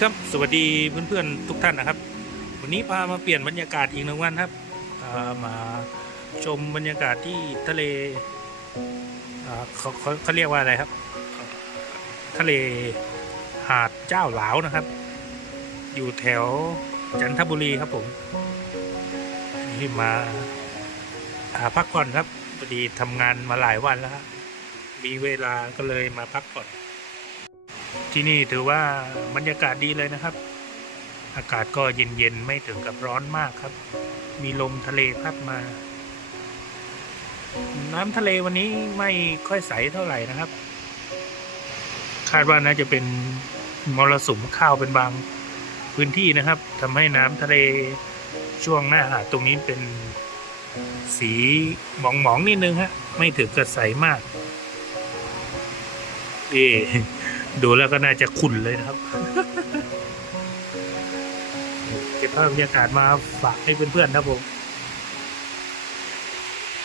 ครับสวัสดีเพื่อนๆทุกท่านนะครับ วันนี้พามาเปลี่ยนบรรยากาศอีกหนึ่งวันครับามาชมบรรยากาศที่ทะเลเขาเขาเขาเรียกว่าอะไรครับ ทะเลหาดเจ้าหลาวนะครับ อยู่แถวจันทบุรีครับผมนี่มาาพักผ่อนครับพอดีทำงานมาหลายวันแล้วครับมีเวลาก็เลยมาพักผ่อน ที่นี่ถือว่าบรรยากาศดีเลยนะครับ อากาศก็เย็นๆ ไม่ถึงกับร้อนมากครับ มีลมทะเลพัดมา น้ำทะเลวันนี้ไม่ค่อยใสเท่าไหร่นะครับ คาดว่าน่าจะเป็นมรสุมข้าวเป็นบางพื้นที่นะครับทำให้น้ำทะเลช่วงหน้าหาดตรงนี้เป็นสีหมองๆนิดนึงฮะ ไม่ถึงกับใสมากเอ๊ะ ดูแล้วก็น่าจะขุ่นเลยนะครับเก็บภาพบรรยากาศมาฝากให้เพื่อนๆครับผม